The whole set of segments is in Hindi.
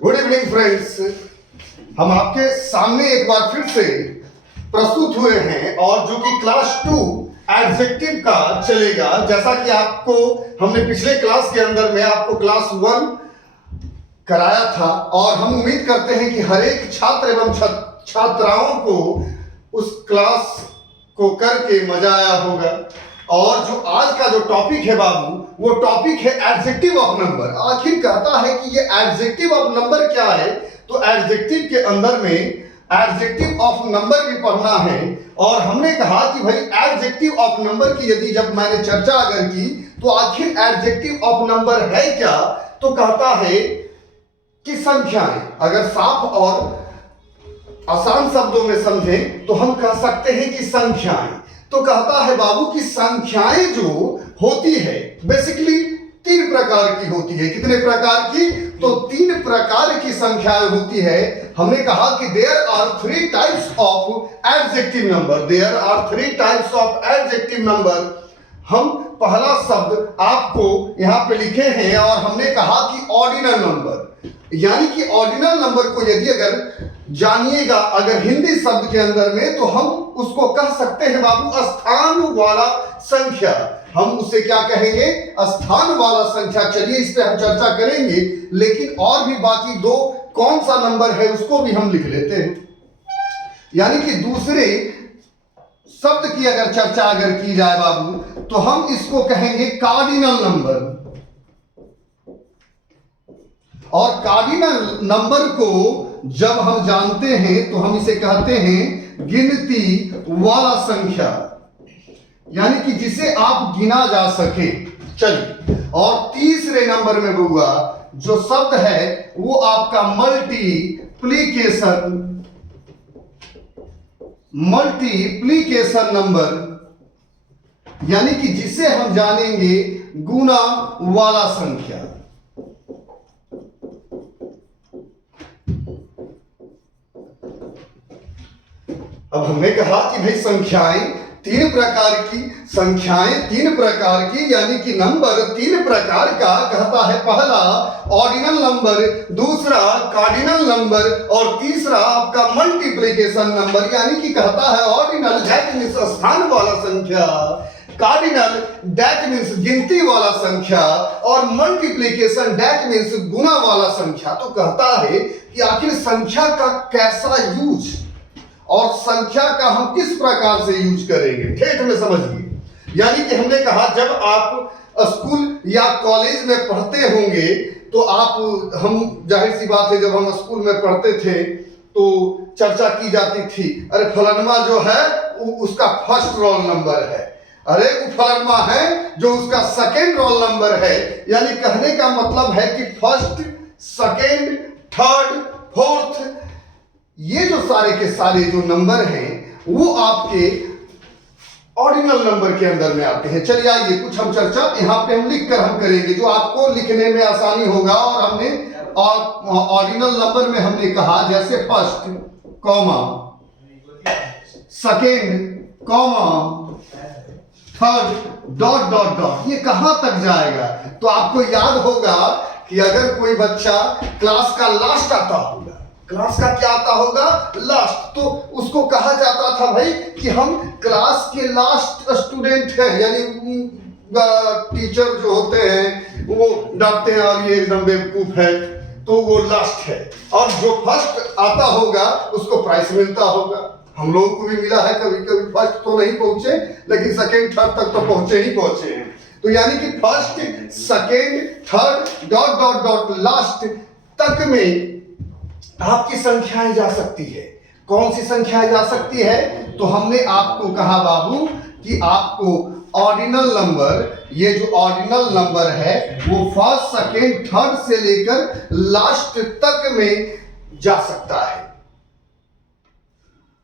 गुड इवनिंग फ्रेंड्स, हम आपके सामने एक बार फिर से प्रस्तुत हुए हैं और जो कि क्लास 2 एडजेक्टिव का चलेगा। जैसा कि आपको हमने पिछले क्लास के अंदर में आपको क्लास 1 कराया था और हम उम्मीद करते हैं कि हर एक छात्र एवं छात्राओं को उस क्लास को करके मजा आया होगा। और जो आज का जो टॉपिक है बाबू, वो टॉपिक है एडजेक्टिव ऑफ नंबर। आखिर कहता है कि ये एडजेक्टिव ऑफ नंबर क्या है, तो एडजेक्टिव के अंदर में एडजेक्टिव ऑफ नंबर भी पढ़ना है। और हमने कहा कि भाई एडजेक्टिव ऑफ नंबर की यदि जब मैंने चर्चा अगर की तो आखिर एडजेक्टिव ऑफ नंबर है क्या, तो कहता है कि संख्याएं। अगर साफ और आसान शब्दों में समझें तो हम कह सकते हैं कि संख्याएं। तो कहता है बाबू कि संख्याएं जो होती है बेसिकली 3 प्रकार की होती है। कितने प्रकार की? तो 3 प्रकार की संख्याएं होती है। हमने कहा कि there are 3 types of adjective number. There are 3 types of adjective number. हम पहला शब्द आपको यहां पे लिखे हैं और हमने कहा कि ऑर्डिनल नंबर, यानी कि ऑर्डिनल नंबर को यदि अगर जानिएगा अगर हिंदी शब्द के अंदर में, तो हम उसको कह सकते हैं बाबू स्थान वाला संख्या। हम उसे क्या कहेंगे? स्थान वाला संख्या। चलिए इस पे हम चर्चा करेंगे, लेकिन और भी बाकी 2 कौन सा नंबर है उसको भी हम लिख लेते हैं। यानी कि दूसरे शब्द की अगर चर्चा अगर की जाए बाबू, तो हम इसको कहेंगे कार्डिनल नंबर। और कार्डिनल नंबर को जब हम जानते हैं तो हम इसे कहते हैं गिनती वाला संख्या, यानी कि जिसे आप गिना जा सके। चलिए, और तीसरे नंबर में बुआ जो शब्द है वो आपका मल्टीप्लीकेशन नंबर, यानी कि जिसे हम जानेंगे गुना वाला संख्या। अब हमने कहा कि भाई संख्याएं 3 प्रकार की, यानी कि नंबर 3 प्रकार का। कहता है पहला ऑर्डिनल नंबर, दूसरा कार्डिनल नंबर और तीसरा आपका मल्टीप्लिकेशन नंबर। यानी कि कहता है ऑर्डिनल दैट मींस स्थान वाला संख्या, कार्डिनल दैट मींस गिनती वाला संख्या और मल्टीप्लिकेशन दैट मींस गुना वाला संख्या। तो कहता है कि आखिर संख्या का कैसा यूज और संख्या का हम किस प्रकार से यूज करेंगे, ठेठ में समझिए। यानी कि हमने कहा जब आप स्कूल या कॉलेज में पढ़ते होंगे तो हम जाहिर सी बात है, जब हम स्कूल में पढ़ते थे तो चर्चा की जाती थी, अरे फलानमा जो है उसका फर्स्ट रोल नंबर है, अरे वो फलानमा है जो उसका सेकेंड रोल नंबर है। यानी कहने का मतलब है कि फर्स्ट, सेकेंड, थर्ड, फोर्थ, ये जो सारे के सारे जो नंबर हैं वो आपके ऑर्डिनल नंबर के अंदर में आते हैं। चलिए आइए कुछ हम चर्चा यहाँ पे हम लिख कर हम करेंगे जो आपको लिखने में आसानी होगा। और हमने ऑर्डिनल नंबर में हमने कहा जैसे first comma, second comma, third dot dot dot, ये कहां तक जाएगा? तो आपको याद होगा कि अगर कोई बच्चा क्लास का लास्ट आता होगा, क्लास का क्या आता होगा? लास्ट, तो उसको कहा जाता था भाई कि हम क्लास के लास्ट स्टूडेंट हैं। यानी टीचर जो होते हैं वो डांटते हैं और ये एकदम बेवकूफ है तो वो लास्ट है। और जो फर्स्ट आता होगा उसको प्राइज मिलता होगा। हम लोगों को भी मिला है, कभी कभी फर्स्ट तो नहीं पहुंचे लेकिन सेकेंड थर्ड तक तो पहुंचे हैं। तो यानी कि first, second, third dot dot dot last तक में आपकी संख्याएं जा सकती है। कौन सी संख्याएं जा सकती है? तो हमने आपको कहा बाबू कि आपको ऑर्डिनल नंबर, ये जो ऑर्डिनल नंबर है वो फर्स्ट, सेकेंड, थर्ड से लेकर लास्ट तक में जा सकता है।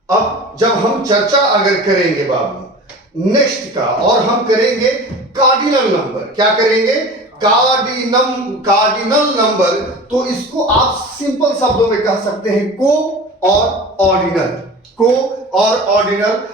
अब जब हम चर्चा अगर करेंगे बाबू नेक्स्ट का, और हम करेंगे कार्डिनल नंबर। क्या करेंगे? Cardinal number. तो इसको आप सिंपल शब्दों में कह सकते हैं को और ऑर्डिनल,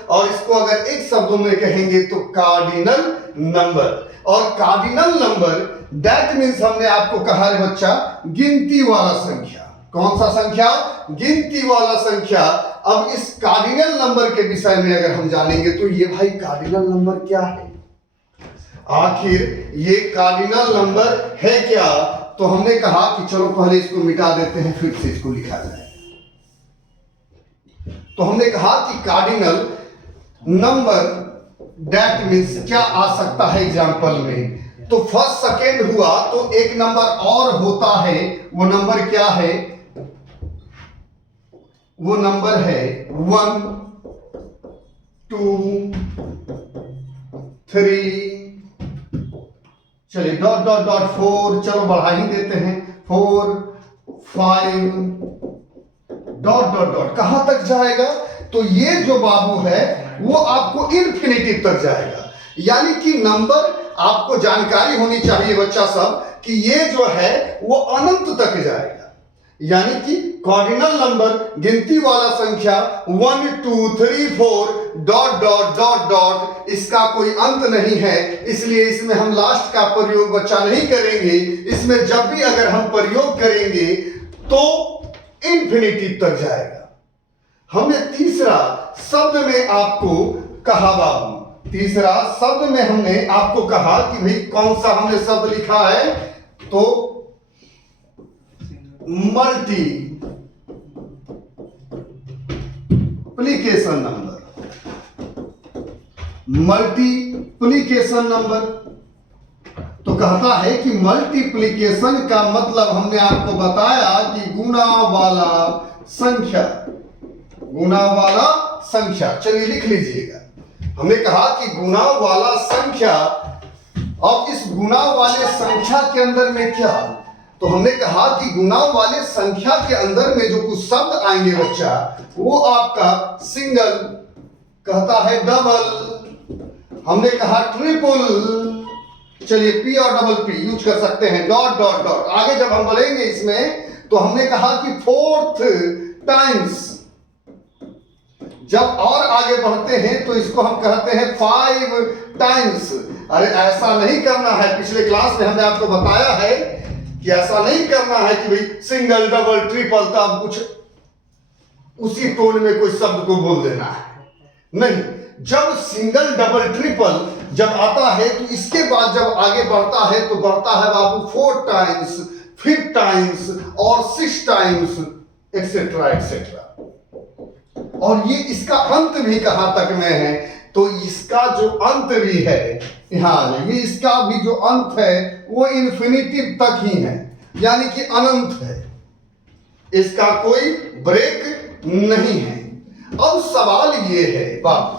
और इसको अगर एक शब्दों में कहेंगे तो कार्डिनल नंबर। और कार्डिनल नंबर दैट मीन्स हमने आपको कहा है बच्चा गिनती वाला संख्या। कौन सा संख्या? गिनती वाला संख्या। अब इस कार्डिनल नंबर के विषय में अगर हम जानेंगे तो ये भाई कार्डिनल नंबर क्या है, आखिर ये कार्डिनल नंबर है क्या? तो हमने कहा कि चलो पहले इसको मिटा देते हैं, फिर से इसको लिखा जाए। तो हमने कहा कि कार्डिनल नंबर दैट मीन्स क्या आ सकता है एग्जाम्पल में, तो फर्स्ट सेकेंड हुआ तो एक नंबर और होता है, वो नंबर क्या है? वो नंबर है 1 2 3, चलिए डॉट डॉट डॉट 4, चलो बढ़ा ही देते हैं 4 5 डॉट डॉट डॉट, कहां तक जाएगा? तो ये जो बाबू है वो आपको इन्फिनिटी तक जाएगा। यानी कि नंबर आपको जानकारी होनी चाहिए बच्चा सब कि ये जो है वो अनंत तक जाएगा। यानी कि कार्डिनल नंबर गिनती वाला संख्या 1 2 3 4 डॉट डॉट डॉट डॉट, इसका कोई अंत नहीं है, इसलिए इसमें हम लास्ट का प्रयोग बच्चा नहीं करेंगे। इसमें जब भी अगर हम प्रयोग करेंगे तो इन्फिनिटी तक जाएगा। हमने तीसरा शब्द में आपको कहा बाबू, तीसरा शब्द में हमने आपको कहा कि भाई कौन सा हमने शब्द लिखा है, तो मल्टीप्लिकेशन नंबर। मल्टीप्लिकेशन नंबर तो कहता है कि मल्टीप्लिकेशन का मतलब हमने आपको बताया कि गुना वाला संख्या, गुना वाला संख्या। चलिए लिख लीजिएगा, हमने कहा कि गुना वाला संख्या। अब इस गुना वाले संख्या के अंदर में क्या, तो हमने कहा कि गुना वाले संख्या के अंदर में जो कुछ शब्द आएंगे बच्चा, वो आपका सिंगल, कहता है डबल, हमने कहा ट्रिपल, चलिए पी और डबल पी यूज कर सकते हैं, डॉट डॉट डॉट। आगे जब हम बोलेंगे इसमें तो हमने कहा कि फोर्थ टाइम्स, जब और आगे बढ़ते हैं तो इसको हम कहते हैं 5 टाइम्स। अरे ऐसा नहीं करना है, पिछले क्लास में हमने आपको बताया है कि ऐसा नहीं करना है कि भाई सिंगल डबल ट्रिपल तब कुछ उसी टोन में कोई शब्द को बोल देना है, नहीं। जब सिंगल डबल ट्रिपल जब आता है तो इसके बाद जब आगे बढ़ता है तो बढ़ता है बाबू 4 टाइम्स, 5 टाइम्स और 6 टाइम्स एक्सेट्रा एक्सेट्रा। और ये इसका अंत भी कहां तक में है, तो इसका जो अंत भी है यहाँ, ये इसका भी जो अंत है वो इन्फिनिटी तक ही है, यानी कि अनंत है, इसका कोई ब्रेक नहीं है। अब सवाल ये है बाबू,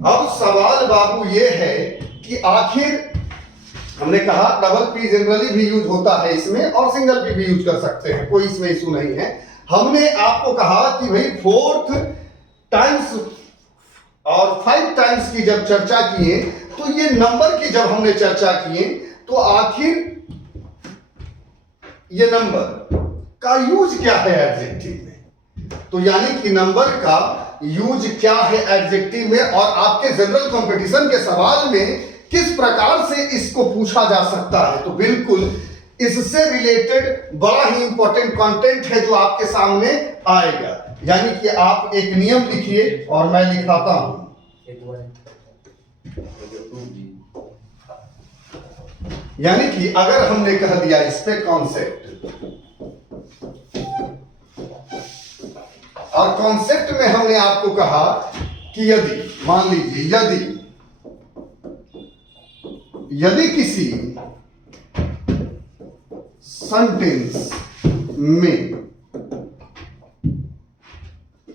अब सवाल बाबू ये है कि आखिर हमने कहा डबल पी जनरली भी यूज होता है इसमें और सिंगल पी भी यूज कर सकते हैं, कोई इसमें इशू नहीं है। हमने आपको कहा कि भाई 4 टाइम्स और 5 टाइम्स की जब चर्चा किए तो ये नंबर की जब हमने चर्चा किए तो आखिर ये नंबर का यूज क्या है एडजेक्टिव में, तो यानी कि नंबर का यूज क्या है एडजेक्टिव में, और आपके जनरल कंपटीशन के सवाल में किस प्रकार से इसको पूछा जा सकता है। तो बिल्कुल इससे रिलेटेड बड़ा ही इंपॉर्टेंट कंटेंट है जो आपके सामने आएगा। यानी कि आप एक नियम लिखिए और मैं लिखाता हूं। यानी कि अगर हमने कह दिया इस पे कॉन्सेप्ट, और कॉन्सेप्ट में हमने आपको कहा कि यदि मान लीजिए यदि किसी सेंटेंस में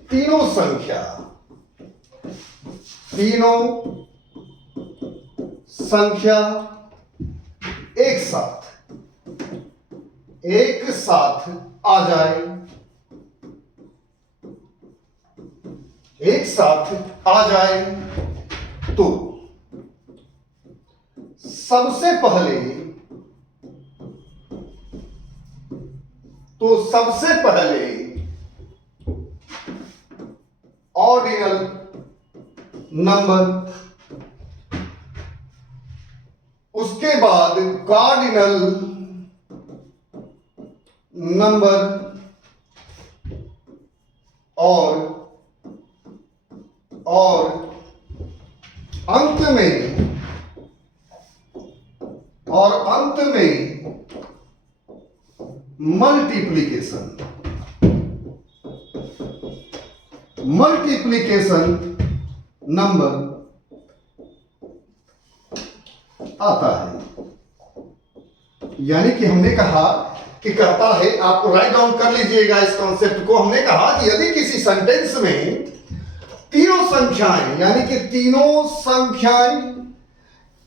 तीनों संख्या एक साथ आ जाए, एक साथ आ जाए तो सबसे पहले ऑर्डिनल नंबर, उसके बाद कार्डिनल नंबर और अंत में मल्टीप्लिकेशन नंबर आता है। यानी कि हमने कहा कि कहता है, आपको राइट डाउन कर लीजिएगा इस कॉन्सेप्ट को। हमने कहा कि यदि किसी सेंटेंस में तीनों संख्याएं, यानी कि तीनों संख्याएं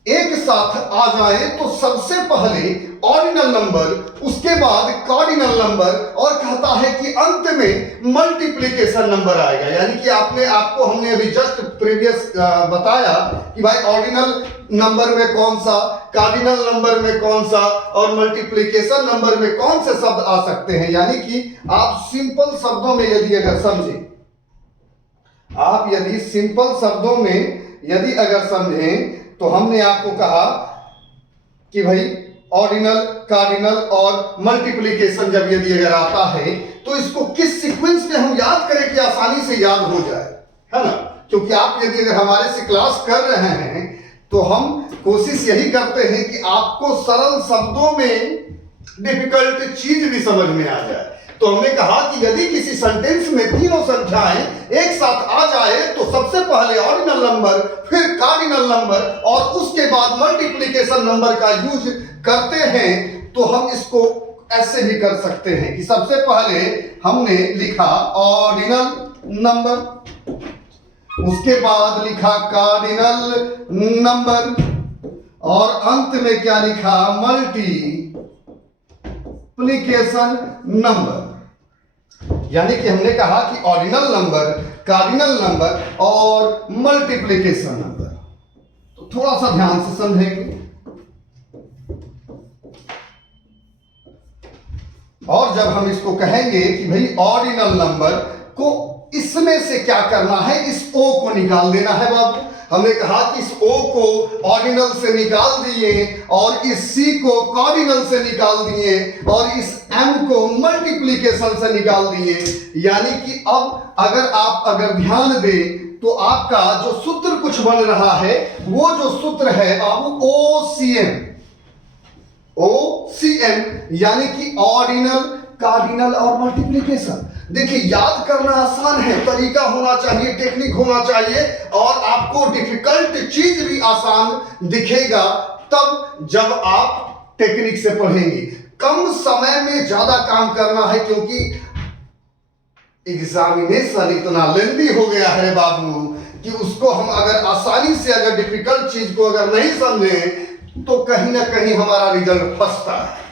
एक साथ आ जाए तो सबसे पहले ऑर्डिनल नंबर, उसके बाद कार्डिनल नंबर, और कहता है कि अंत में मल्टीप्लिकेशन नंबर आएगा। यानी कि आपको हमने अभी जस्ट प्रीवियस बताया कि भाई ऑर्डिनल नंबर में कौन सा, कार्डिनल नंबर में कौन सा, और मल्टीप्लिकेशन नंबर में कौन से शब्द आ सकते हैं। यानी कि आप सिंपल शब्दों में यदि अगर समझें, आप यदि सिंपल शब्दों में यदि अगर समझें, तो हमने आपको कहा कि भाई ऑर्डिनल, कार्डिनल और मल्टीप्लिकेशन जब यदि अगर आता है तो इसको किस सीक्वेंस में हम याद करें कि आसानी से याद हो जाए, है ना। क्योंकि आप यदि अगर हमारे से क्लास कर रहे हैं तो हम कोशिश यही करते हैं कि आपको सरल शब्दों में डिफिकल्ट चीज भी समझ में आ जाए। तो हमने कहा कि यदि किसी सेंटेंस में तीनों संख्याएं एक साथ आ जाए तो सबसे पहले ऑर्डिनल नंबर, फिर कार्डिनल नंबर और उसके बाद मल्टीप्लिकेशन नंबर का यूज करते हैं। तो हम इसको ऐसे भी कर सकते हैं कि सबसे पहले हमने लिखा ऑर्डिनल नंबर, उसके बाद लिखा कार्डिनल नंबर, और अंत में क्या लिखा, मल्टीप्लिकेशन नंबर। यानी कि हमने कहा कि ऑर्डिनल नंबर, कार्डिनल नंबर और मल्टीप्लिकेशन नंबर। तो थोड़ा सा ध्यान से समझेंगे। और जब हम इसको कहेंगे कि भाई ऑर्डिनल नंबर को इसमें से क्या करना है, इस ओ को निकाल देना है बाबू। हमने कहा कि इस ओ को ऑर्डिनल से निकाल दिए और इस सी को कार्डिनल से निकाल दिए और इस एम को मल्टीप्लिकेशन से निकाल दिए। यानी कि अब अगर ध्यान दें तो आपका जो सूत्र कुछ बन रहा है, वो जो सूत्र है बाबू OCM, यानी कि ऑर्डिनल, कार्डिनल और मल्टीप्लिकेशन। देखिए याद करना आसान है, तरीका होना चाहिए, टेक्निक होना चाहिए, और आपको डिफिकल्ट चीज भी आसान दिखेगा तब जब आप टेक्निक से पढ़ेंगे। कम समय में ज्यादा काम करना है, क्योंकि एग्जामिनेशन इतना लेंदी हो गया है बाबू कि उसको हम अगर आसानी से अगर डिफिकल्ट चीज को अगर नहीं समझें तो कहीं ना कहीं हमारा रिजल्ट फंसता है।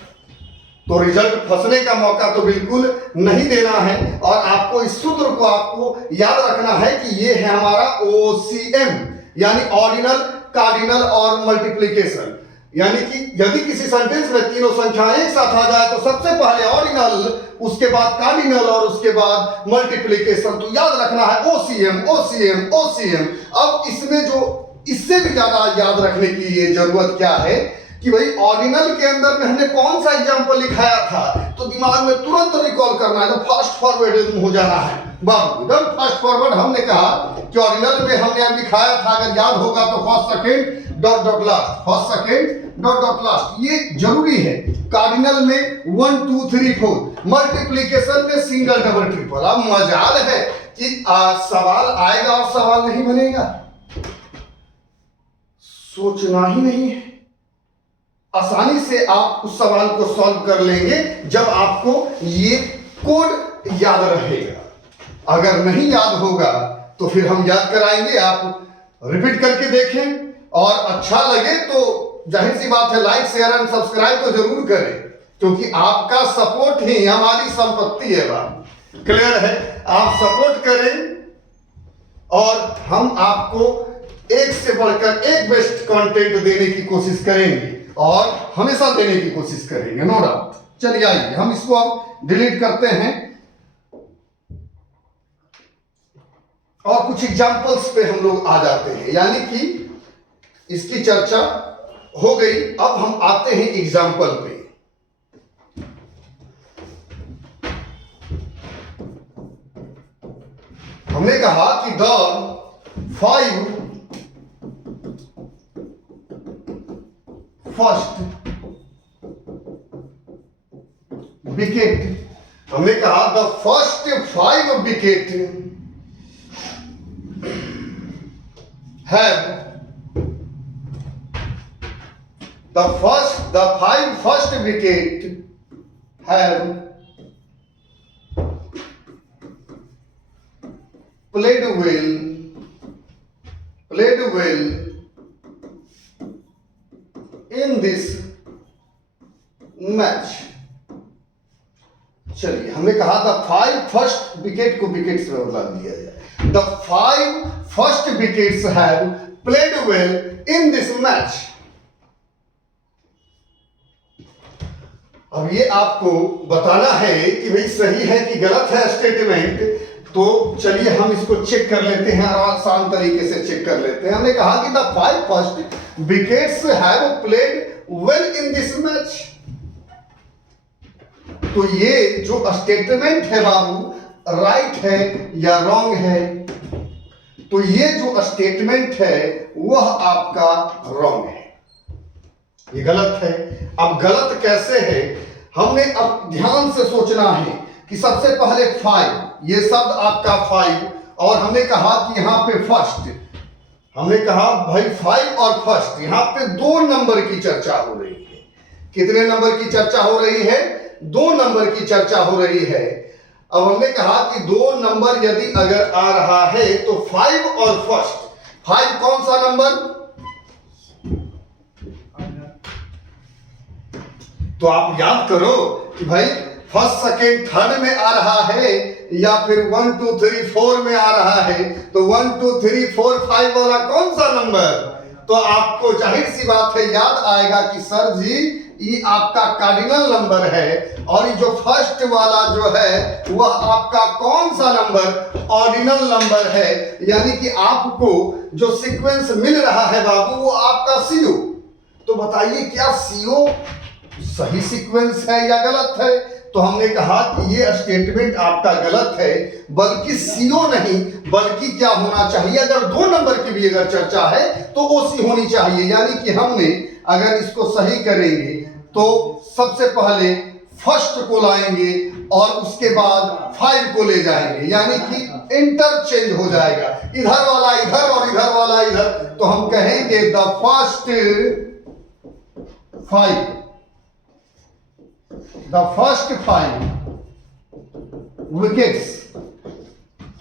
तो रिजल्ट फंसने का मौका तो बिल्कुल नहीं देना है, और आपको इस सूत्र को आपको याद रखना है कि ये है हमारा OCM, यानी ऑर्डिनल, कार्डिनल और मल्टीप्लिकेशन। यानी कि यदि किसी सेंटेंस में तीनों संख्याएं एक साथ आ जाए तो सबसे पहले ऑर्डिनल, उसके बाद कार्डिनल और उसके बाद मल्टीप्लिकेशन। तो याद रखना है OCM। अब इसमें जो इससे भी ज्यादा याद रखने की ये जरूरत क्या है कि भाई ऑर्डिनल के अंदर में हमने कौन सा एग्जांपल लिखाया था, तो दिमाग में तुरंत रिकॉल करना है, तो फास्ट फॉरवर्ड हो जाना है बाबू, एकदम फास्ट फॉरवर्ड। हमने कहा कि ऑर्डिनल में हमने अब लिखाया था, अगर याद होगा तो first second dot dot last, first second dot dot last, ये जरूरी है। कार्डिनल में 1 2 3 4, मल्टीप्लिकेशन में सिंगल डबल ट्रिपल। अब मजाल है कि सवाल आएगा और सवाल नहीं बनेगा, सोचना ही नहीं है, आसानी से आप उस सवाल को सॉल्व कर लेंगे जब आपको ये कोड याद रहेगा। अगर नहीं याद होगा तो फिर हम याद कराएंगे, आप रिपीट करके देखें, और अच्छा लगे तो जाहिर सी बात है लाइक शेयर एंड सब्सक्राइब तो जरूर करें, क्योंकि आपका सपोर्ट ही हमारी संपत्ति है बात। क्लियर है? आप सपोर्ट करें और हम आपको एक से बढ़कर एक बेस्ट कंटेंट देने की कोशिश करेंगे, और हमेशा देने की कोशिश करेंगे, नो डाउट। चलिए आइए हम इसको अब डिलीट करते हैं और कुछ एग्जांपल्स पे हम लोग आ जाते हैं। यानी कि इसकी चर्चा हो गई, अब हम आते हैं एग्जांपल पे। हमने कहा कि द 5 फर्स्ट विकेट, हमने कहा the first 5 wicket have the 5 first wicket have played well in this match। चलिए, हमने कहा द 5 फर्स्ट विकेट को विकेट्स में बदला दिया जाए। The 5 first wickets have played well in this match. अब ये आपको बताना है कि भाई सही है कि गलत है स्टेटमेंट। तो चलिए हम इसको चेक कर लेते हैं और आसान तरीके से चेक कर लेते हैं। हमने कहा कि the 5 first wickets have played well in this match. तो ये जो स्टेटमेंट है बाबू, राइट है या रॉन्ग है? तो ये जो स्टेटमेंट है वह आपका रॉन्ग है, ये गलत है। अब गलत कैसे है, हमने अब ध्यान से सोचना है कि सबसे पहले 5, ये शब्द आपका 5, और हमने कहा कि यहां पे फर्स्ट, हमने कहा भाई 5 और फर्स्ट, यहां पे 2 नंबर की चर्चा हो रही है। कितने नंबर की चर्चा हो रही है? 2 नंबर की चर्चा हो रही है। अब हमने कहा कि 2 नंबर यदि अगर आ रहा है तो 5 और फर्स्ट, 5 कौन सा नंबर? तो आप याद करो कि भाई फर्स्ट सेकेंड थर्ड में आ रहा है या फिर 1 2 3 4 में आ रहा है। तो 1 2 3 4 5 वाला कौन सा नंबर? तो आपको जाहिर सी बात है याद आएगा कि सर जी ये आपका कार्डिनल नंबर है, और ये जो फर्स्ट वाला जो है वह आपका कौन सा नंबर? ऑर्डिनल नंबर है। यानी कि आपको जो सीक्वेंस मिल रहा है बाबू वो आपका सीओ। तो बताइए क्या सीओ सही सीक्वेंस है या गलत है? तो हमने कहा कि ये स्टेटमेंट आपका गलत है, बल्कि सीओ नहीं, बल्कि क्या होना चाहिए, अगर 2 नंबर की भी अगर चर्चा है तो ओसी होनी चाहिए। यानी कि हमने अगर इसको सही करेंगे तो सबसे पहले फर्स्ट को लाएंगे और उसके बाद 5 को ले जाएंगे, यानी कि इंटरचेंज हो जाएगा, इधर वाला इधर और इधर वाला इधर। तो हम कहेंगे द फर्स्ट 5 विकेट्स।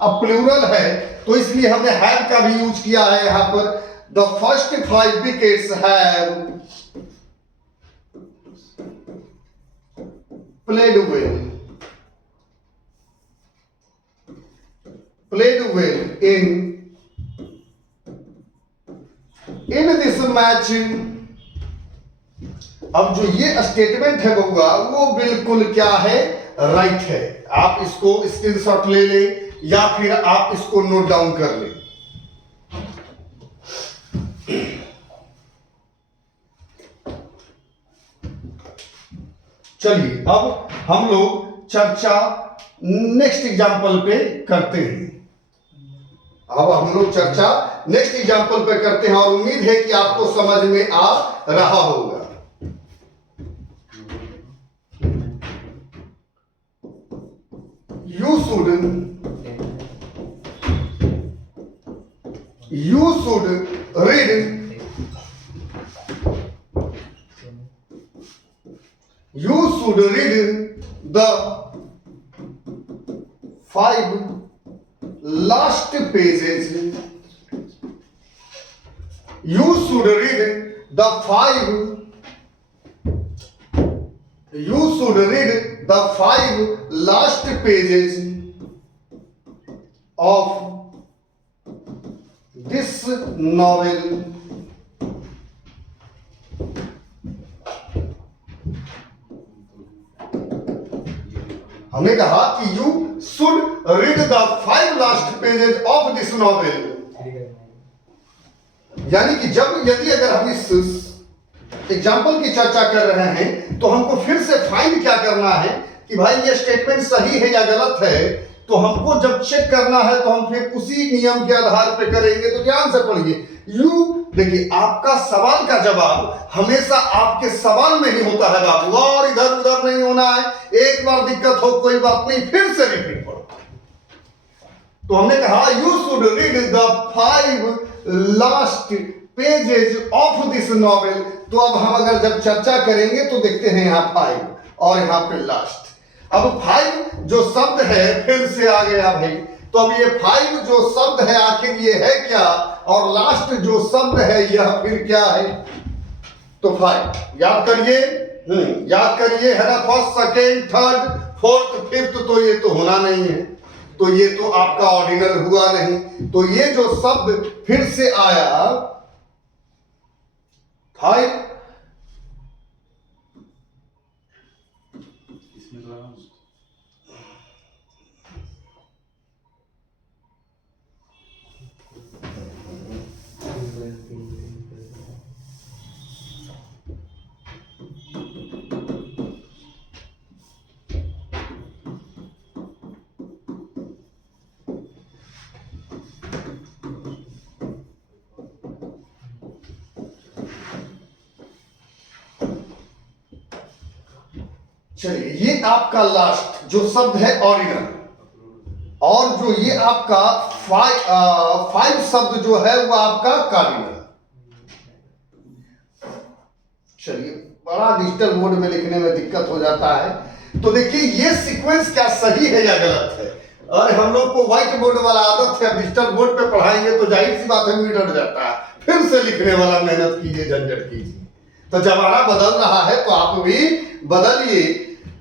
अब प्लूरल है तो इसलिए हमने हैव का भी यूज किया है यहां पर। The first 5 wickets have played well in this match। अब जो ये स्टेटमेंट है बउआ वो बिल्कुल क्या है? राइट है। आप इसको स्क्रीनशॉट ले लें या फिर आप इसको नोट डाउन कर लें। चलिए अब हम लोग चर्चा नेक्स्ट एग्जाम्पल पे करते हैं। अब हम लोग चर्चा नेक्स्ट एग्जाम्पल पे करते हैं और उम्मीद है कि आपको समझ में आ रहा होगा। You should read the 5 last pages. You should read the 5 last pages of this novel। हमने कहा कि you should read the 5 last pages of this novel. यानी कि यदि अगर हम इस एग्जाम्पल की चर्चा कर रहे हैं तो हमको फिर से फाइंड क्या करना है कि भाई ये स्टेटमेंट सही है या गलत है। तो हमको जब चेक करना है तो हम फिर उसी नियम के आधार पे करेंगे। तो ध्यान से पढ़िए, यू देखिए आपका सवाल का जवाब हमेशा आपके सवाल में ही होता है बाबू, और इधर उधर नहीं होना है। एक बार दिक्कत हो कोई बात नहीं, फिर से रिपीट पढ़ो। तो हमने कहा you should read the 5 last pages of this novel. तो अब हम अगर जब चर्चा करेंगे तो देखते हैं यहाँ 5 और यहाँ पे लास्ट। अब 5 जो शब्द है फिर से आ गया भाई। तो अब ये 5 जो शब्द है आखिर ये है क्या, और लास्ट जो शब्द है यह फिर क्या है। तो 5 याद करिए, याद करिए है ना, first second third fourth fifth, तो ये तो होना नहीं है, तो ये तो आपका ऑर्डिनल हुआ नहीं। तो ये जो शब्द फिर से आया 5, चलिए ये आपका लास्ट जो शब्द है ऑर्डिनल, और जो ये आपका 5 शब्द जो है वो आपका कार्डिनल। चलिए बड़ा डिजिटल बोर्ड में लिखने में दिक्कत हो जाता है। तो देखिए ये सीक्वेंस क्या सही है या गलत है। और हम लोग को व्हाइट बोर्ड वाला आदत है, डिजिटल बोर्ड पे पढ़ाएंगे तो जाहिर सी बात है मिनट जाता है, फिर से लिखने वाला मेहनत कीजिए, झंझट कीजिए। तो जमाना बदल रहा है तो आप भी बदलिए।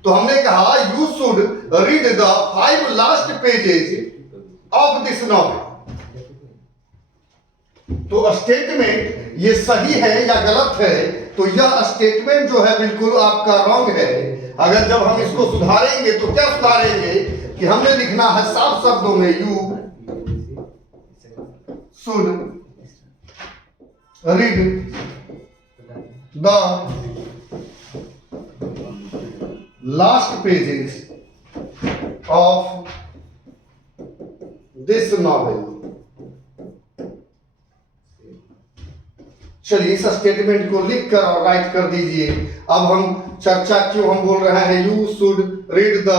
तो हमने कहा you should read the 5 last pages of this novel. तो स्टेटमेंट ये सही है या गलत है, तो यह स्टेटमेंट जो है बिल्कुल आपका रॉन्ग है। अगर जब हम इसको सुधारेंगे तो क्या सुधारेंगे कि हमने लिखना है साफ शब्दों में you should read the last pages of this novel. चलिए इस स्टेटमेंट को लिखकर और राइट कर दीजिए। अब हम चर्चा क्यों हम बोल रहे हैं you should read the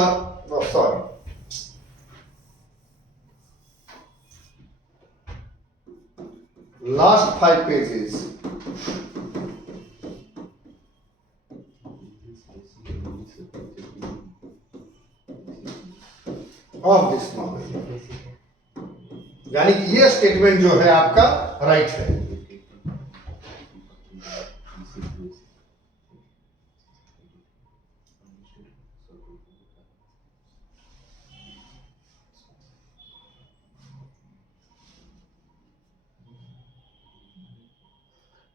last 5 pages of this novel, यानी कि ये स्टेटमेंट जो है आपका राइट है।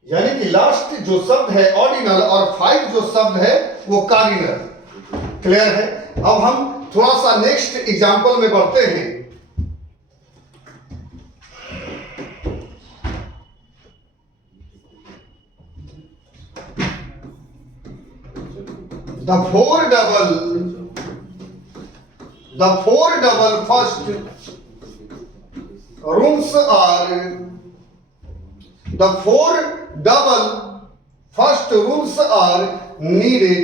यानी कि लास्ट जो शब्द है ऑर्डिनल और 5 जो शब्द है वो कार्डिनल। क्लियर है। अब हम थोड़ा सा नेक्स्ट एग्जांपल में बढ़ते हैं। The four double first rooms are the 4 double first rooms are needed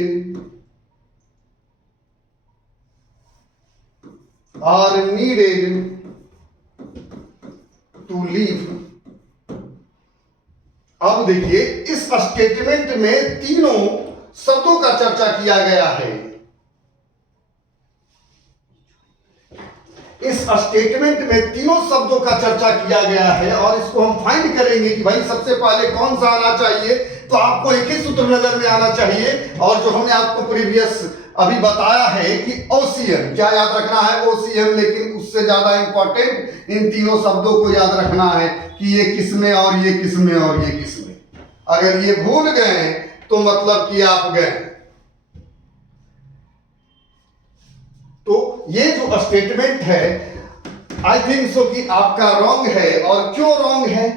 to live। अब देखिए इस स्टेटमेंट में तीनों शब्दों का चर्चा किया गया है। इस स्टेटमेंट में तीनों शब्दों का चर्चा किया गया है और इसको हम फाइंड करेंगे कि भाई सबसे पहले कौन सा आना चाहिए। तो आपको एक ही सूत्र नजर में आना चाहिए, और जो हमने आपको प्रीवियस अभी बताया है कि ओसीएम, क्या याद रखना है ओसीएम, लेकिन उससे ज्यादा इंपॉर्टेंट इन तीनों शब्दों को याद रखना है कि ये किसमें और ये किसमें और ये किसमें। अगर ये भूल गए तो मतलब कि आप गए। तो ये जो स्टेटमेंट है आई थिंक सो कि आपका रॉन्ग है। और क्यों रॉन्ग है,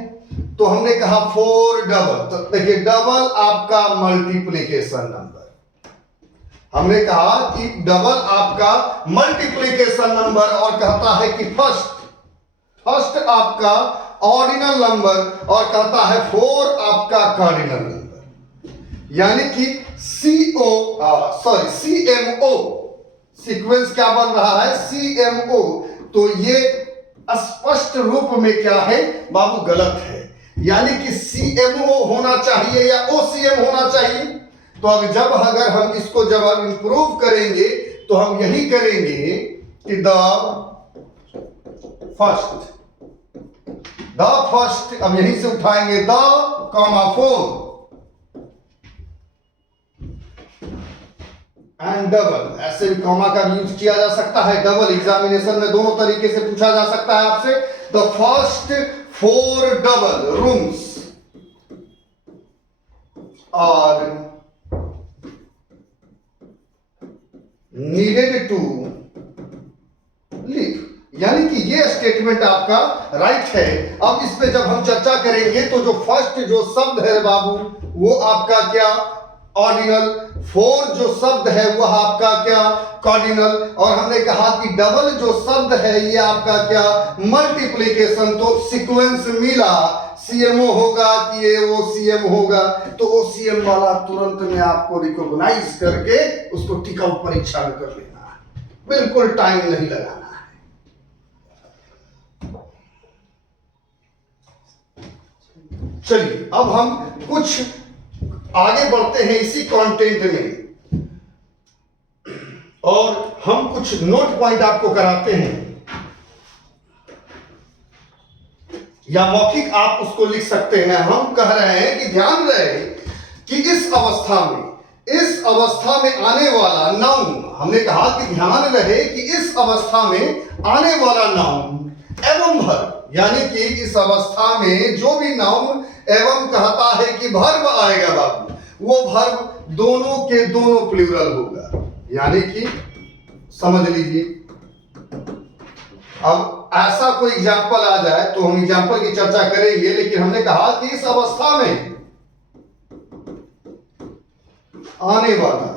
तो हमने कहा 4 डबल। तो देखिए डबल आपका मल्टीप्लिकेशन नंबर, हमने कहा कि डबल आपका मल्टीप्लिकेशन नंबर और कहता है कि फर्स्ट आपका ऑर्डिनल नंबर और कहता है 4 आपका कार्डिनल नंबर। यानी कि सीएमओ सीक्वेंस क्या बन रहा है, सीएमओ। तो ये स्पष्ट रूप में क्या है बाबू, गलत है। यानी कि सीएमओ होना चाहिए या ओसीएम होना चाहिए। तो अब जब अगर हम इसको जब हम इंप्रूव करेंगे तो हम यही करेंगे कि द फर्स्ट अब यहीं से उठाएंगे द कॉमा 4 एंड डबल। ऐसे भी कॉमा का यूज किया जा सकता है। डबल एग्जामिनेशन में दोनों तरीके से पूछा जा सकता है आपसे। The first 4 double rooms are needed to live. यानी कि ये स्टेटमेंट आपका राइट है। अब इस पे जब हम चर्चा करेंगे तो जो फर्स्ट जो शब्द है बाबू वो आपका क्या, ऑर्डिनल। 4 जो शब्द है वह आपका क्या, कार्डिनल। और हमने कहा कि डबल जो शब्द है ये आपका क्या, मल्टीप्लिकेशन। तो सीक्वेंस मिला, सीएमओ होगा कि ये ओसीएम होगा। तो ओसीएम वाला तुरंत में आपको रिकॉग्नाइज करके उसको टिकआउट परीक्षा में कर लेना है, बिल्कुल टाइम नहीं लगाना है। चलिए अब हम कुछ आगे बढ़ते हैं इसी कंटेंट में और हम कुछ नोट पॉइंट आपको कराते हैं या मौखिक आप उसको लिख सकते हैं। हम कह रहे हैं कि ध्यान रहे कि इस अवस्था में आने वाला नाउन, हमने कहा कि ध्यान रहे कि इस अवस्था में आने वाला नाउन एवं वर्ब, यानी कि इस अवस्था में जो भी नाउन एवं कहता है कि वर्ब आएगा बाबू, वो वर्ब दोनों के दोनों प्लूरल होगा। यानी कि समझ लीजिए, अब ऐसा कोई एग्जाम्पल आ जाए तो हम एग्जाम्पल की चर्चा करेंगे, लेकिन हमने कहा कि इस अवस्था में आने वाला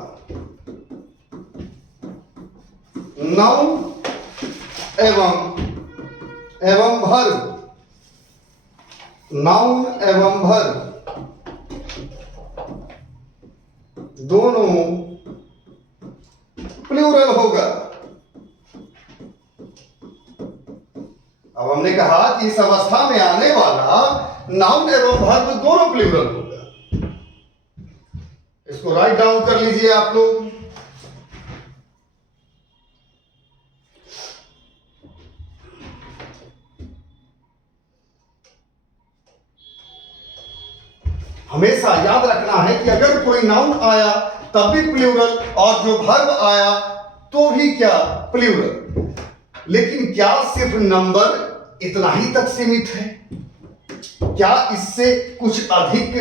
नाउन एवं वर्ब, नाउन एवं वर्ब दोनों प्लूरल होगा। अब हमने कहा कि इस अवस्था में आने वाला नाउन एवं वर्ब दोनों प्लूरल होगा। इसको राइट डाउन कर लीजिए आप लोग। हमेशा याद रखना है कि अगर कोई नाउन आया तब भी प्लूरल और जो वर्ब आया तो भी क्या, प्लूरल। लेकिन क्या सिर्फ नंबर इतना ही तक सीमित है? क्या इससे कुछ अधिक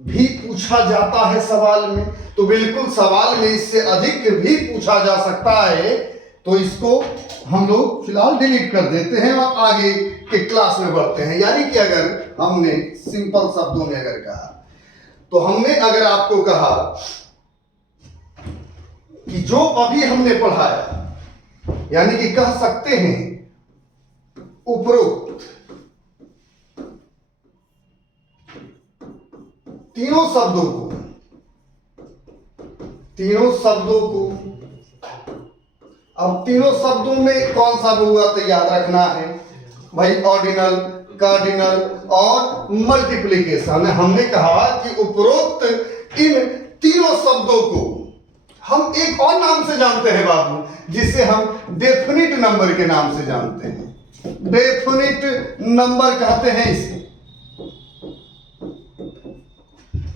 भी पूछा जाता है सवाल में? तो बिल्कुल सवाल में इससे अधिक भी पूछा जा सकता है। तो इसको हम लोग फिलहाल डिलीट कर देते हैं और आगे के क्लास में बढ़ते हैं। यानी कि अगर हमने सिंपल शब्दों में अगर कहा, तो हमने अगर आपको कहा कि जो अभी हमने पढ़ाया, यानी कि कह सकते हैं उपरोक्त तीनों शब्दों को, अब तीनों शब्दों में कौन सा होगा तो याद रखना है भाई, ऑर्डिनल, कार्डिनल और मल्टीप्लिकेशन। हमने कहा कि उपरोक्त इन तीनों शब्दों को हम एक और नाम से जानते हैं बाबू, जिसे हम डेफिनिट नंबर के नाम से जानते हैं। डेफिनिट नंबर कहते हैं इसे।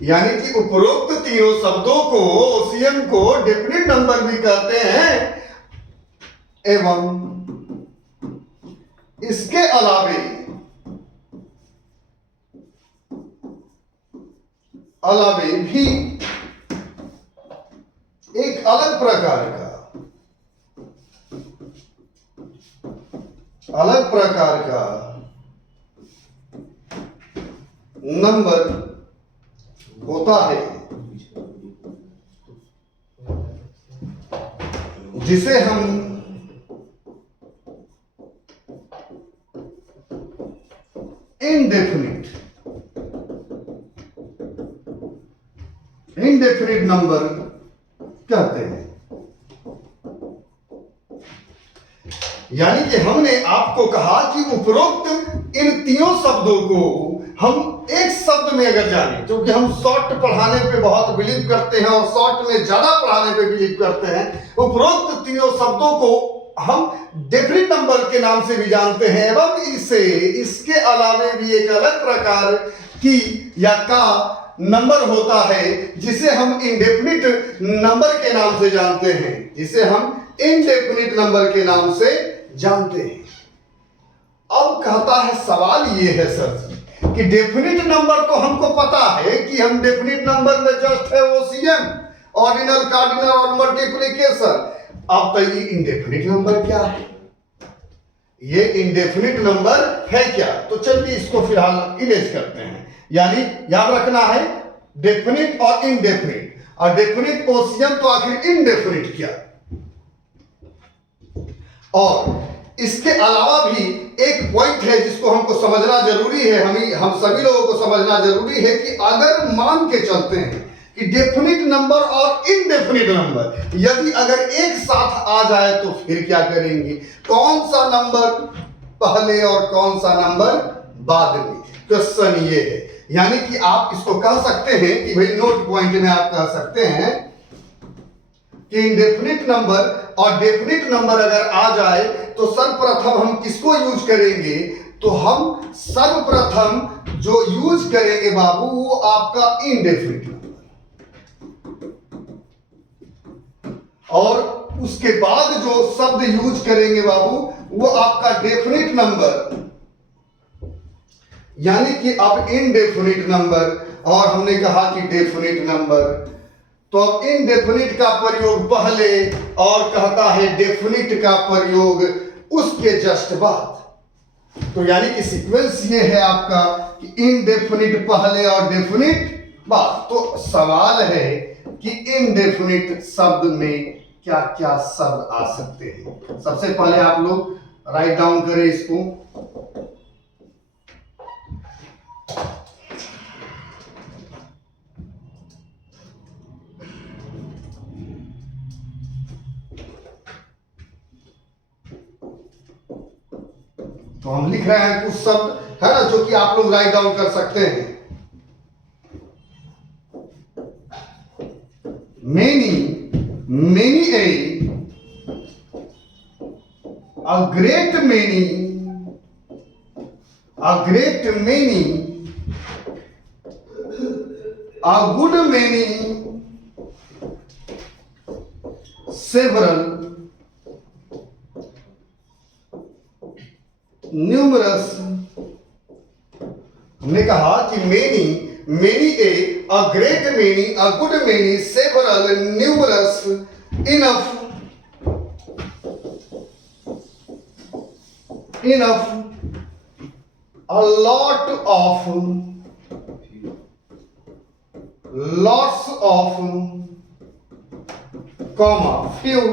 यानी कि उपरोक्त तीनों शब्दों को, ओसीएम को डेफिनिट नंबर भी कहते हैं। एवं इसके अलावे भी एक अलग प्रकार का नंबर होता है जिसे हम इंडेफिनिट नंबर कहते हैं। यानी कि हमने आपको कहा कि उपरोक्त इन तीनों शब्दों को हम एक शब्द में अगर जाने, क्योंकि हम शॉर्ट पढ़ाने पे बहुत बिलीव करते हैं और शॉर्ट में ज्यादा पढ़ाने पे बिलीव करते हैं, उपरोक्त तीनों शब्दों को हम डेफिनिट नंबर के नाम से भी जानते हैं एवं इसे इसके अलावे भी एक अलग प्रकार की या का नंबर होता है जिसे हम इंडेफिनिट नंबर के नाम से जानते हैं, जिसे हम इंडेफिनिट नंबर के नाम से जानते हैं। अब कहता है सवाल ये है सर कि डेफिनिट नंबर तो हमको पता है कि हम डेफिनिट नंबर में जस्ट है ओसीएम, ऑर्डिनल, कार्डिनल और मल्टीप्लिकेशन। अब तो ये इंडेफिनिट नंबर क्या है, ये इंडेफिनिट नंबर है क्या? तो चलिए इसको फिलहाल इरेज करते हैं। यानी याद रखना है डेफिनिट और इनडेफिनिट, और डेफिनिट ओसीएम तो आखिर इनडेफिनिट क्या। और इसके अलावा भी एक पॉइंट है जिसको हमको समझना जरूरी है, हम सभी लोगों को समझना जरूरी है कि अगर मान के चलते हैं कि डेफिनिट नंबर और इनडेफिनिट नंबर यदि अगर एक साथ आ जाए तो फिर क्या करेंगे, कौन सा नंबर पहले और कौन सा नंबर बाद में, क्वेश्चन ये है। यानी कि आप इसको कह सकते हैं कि भाई नोट पॉइंट में आप कह सकते हैं कि इंडेफिनिट नंबर और डेफिनिट नंबर अगर आ जाए तो सर्वप्रथम हम किसको यूज करेंगे, तो हम सर्वप्रथम जो यूज करेंगे बाबू वो आपका इंडेफिनिट नंबर, और उसके बाद जो शब्द यूज करेंगे बाबू वो आपका डेफिनिट नंबर। यानी कि अब इनडेफिनिट नंबर और हमने कहा कि डेफिनिट नंबर, तो अब इनडेफिनिट का प्रयोग पहले और कहता है डेफिनिट का प्रयोग उसके जस्ट बाद। तो यानी कि सीक्वेंस ये है आपका कि इनडेफिनिट पहले और डेफिनिट बाद। तो सवाल है कि इनडेफिनिट शब्द में क्या क्या शब्द आ सकते हैं। सबसे पहले आप लोग राइट डाउन करें इसको। तो हम लिख रहे हैं कुछ शब्द है ना जो कि आप लोग राइट डाउन कर सकते हैं। many a great many, a good many, several, numerous। हमने कहा कि many a great many, a good many, several, numerous, enough, a lot of, lots of, comma, few,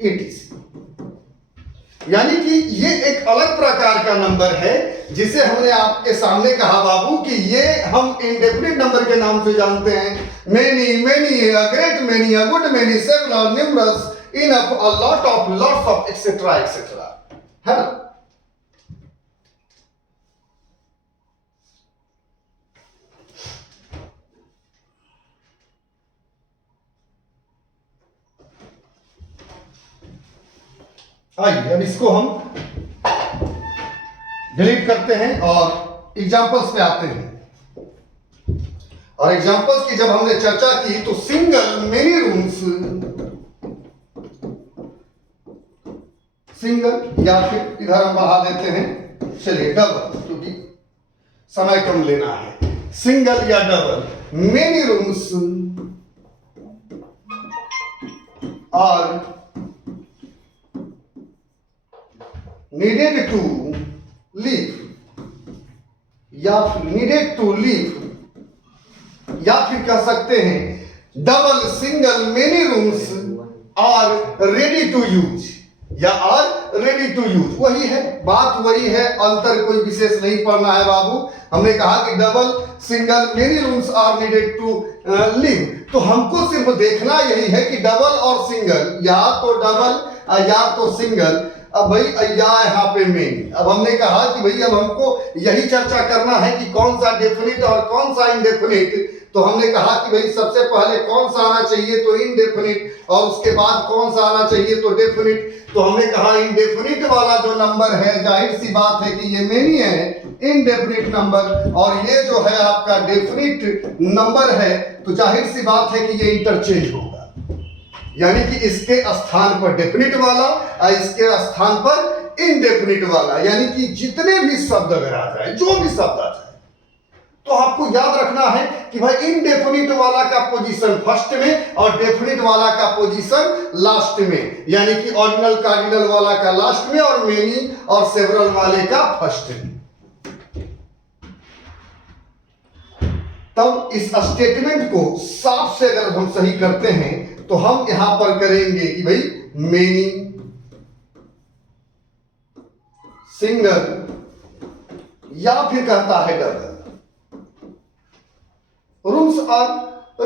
etc। यानी कि ये एक अलग प्रकार का नंबर है जिसे हमने आपके सामने कहा बाबू कि ये हम इंडेफिनिट नंबर के नाम से जानते हैं। Many, a great many, a good many, several, numerous, enough, a lot of, lots of, etcetera etcetera, है ना। आइए अब इसको हम डिलीट करते हैं और एग्जांपल्स पे आते हैं। और एग्जांपल्स की जब हमने चर्चा की तो सिंगल, मेनी रूम्स, सिंगल या फिर इधर हम बढ़ा देते हैं, चलिए डबल, क्योंकि समय कम लेना है। सिंगल या डबल, मेनी रूम्स और needed to live, या फिर needed to live, या फिर कह सकते हैं डबल, सिंगल, मेनी रूम्स और रेडी टू यूज, या और रेडी टू यूज, वही है बात, वही है, अंतर कोई विशेष नहीं पढ़ना है बाबू। हमने कहा कि double single many rooms are needed to live, तो हमको सिर्फ देखना यही है कि डबल और सिंगल, या तो डबल या तो सिंगल। अब भाई या यहाँ पे मेनी, अब हमने कहा कि भाई अब हमको यही चर्चा करना है कि कौन सा डेफिनिट और कौन सा इनडेफिनिट। तो हमने कहा कि भाई सबसे पहले कौन सा आना चाहिए, तो इनडेफिनिट, और उसके बाद कौन सा आना चाहिए, तो डेफिनिट। तो हमने कहा इनडेफिनिट वाला जो नंबर है, जाहिर सी बात है कि ये मेनी है इनडेफिनिट नंबर, और ये जो है आपका डेफिनिट नंबर है, तो जाहिर सी बात है कि ये इंटरचेंज होगा, यानी कि इसके स्थान पर डेफिनिट वाला और इसके स्थान पर इनडेफिनिट वाला, यानी कि जितने भी शब्द अगर आ जाए, जो भी शब्द आ जाए, तो आपको याद रखना है कि भाई इनडेफिनिट वाला का पोजीशन फर्स्ट में और डेफिनिट वाला का पोजीशन लास्ट में, यानी कि ऑर्डिनल कार्डिनल वाला का लास्ट में और मेनी और सेवरल वाले का फर्स्ट में। तब इस स्टेटमेंट को साफ से अगर हम सही करते हैं तो हम यहां पर करेंगे कि भाई मेनी सिंगल या फिर कहता है double, rooms are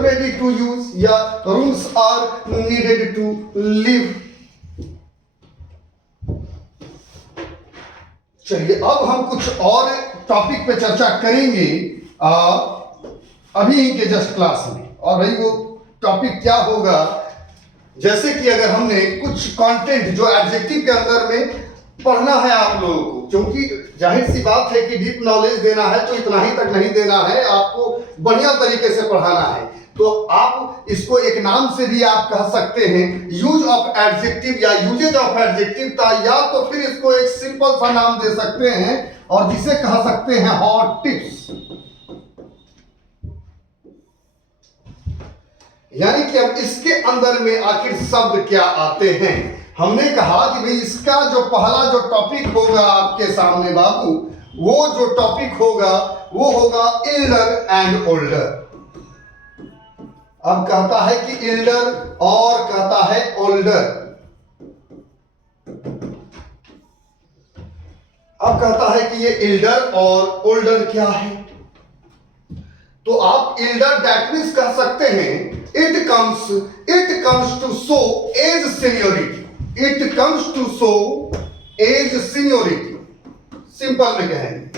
ready to use या rooms are needed to live. चलिए अब हम कुछ और टॉपिक पे चर्चा करेंगे अभी के जस्ट क्लास में, और भाई वो टॉपिक क्या होगा, जैसे कि अगर हमने कुछ कंटेंट जो एडजेक्टिव के अंदर में पढ़ना है आप लोगों को, क्योंकि जाहिर सी बात है कि डीप नॉलेज देना है तो इतना ही तक नहीं देना है, आपको बढ़िया तरीके से पढ़ाना है। तो आप इसको एक नाम से भी आप कह सकते हैं, यूज ऑफ एडजेक्टिव या यूजेज ऑफ एडजेक्टिव था, या तो फिर इसको एक सिंपल सा नाम दे सकते हैं और जिसे कह सकते हैं हॉट टिप्स। यानी कि अब इसके अंदर में आखिर शब्द क्या आते हैं। हमने कहा कि भाई इसका जो पहला जो टॉपिक होगा आपके सामने बाबू, वो जो टॉपिक होगा वो होगा एल्डर एंड ओल्डर। अब कहता है कि एल्डर और कहता है ओल्डर। अब कहता है कि ये एल्डर और ओल्डर क्या है, तो आप एल्डर दैट मींस कह सकते हैं it comes to show as seniority, it comes to show as seniority, simple में कहेंगे।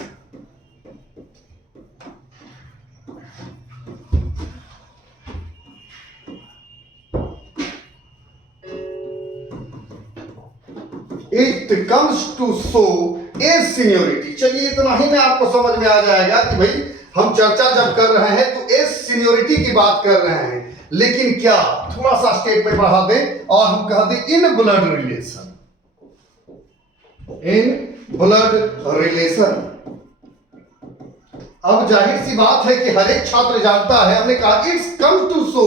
It comes to show as seniority. चलिए इतना ही में आपको समझ में आ जाएगा कि भाई हम चर्चा जब कर रहे हैं तो एज सीनियोरिटी की बात कर रहे हैं, लेकिन क्या थोड़ा सा स्टेटमेंट बढ़ा दें और हम कह दें इन ब्लड रिलेशन, इन ब्लड रिलेशन। अब जाहिर सी बात है कि हर एक छात्र जानता है, हमने कहा it's come to show